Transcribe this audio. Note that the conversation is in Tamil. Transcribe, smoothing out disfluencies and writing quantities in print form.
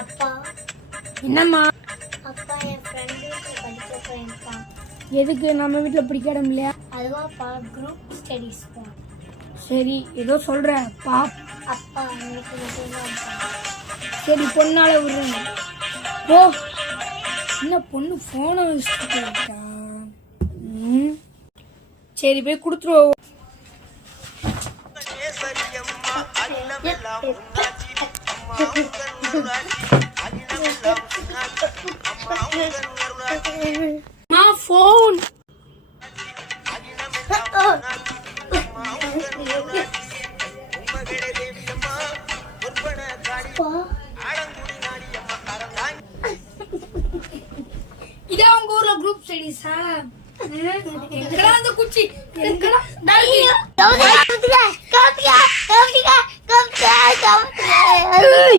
அப்பா என்னம்மா? அப்பா என் ஃப்ரெண்ட் வீட்டில் படிக்க போயிருக்கான். எதுக்கு நம்ம வீட்டில் பிடிக்காத இல்லையா? அதுவாப்பா குரூப் ஸ்டடீஸ் போ. சரி ஏதோ சொல்கிறேன் பா. அப்பா இன்னைக்கு மட்டும்தான். சரி பொண்ணால விடுறேன் போ. என்ன பொண்ணு ஃபோனை வச்சுட்டு போயிட்டா? சரி போய் கொடுத்துருவோம். ஃபோன் இதான் உங்க ஊர்ல குரூப் ஸ்டடீஸா? அந்த குச்சி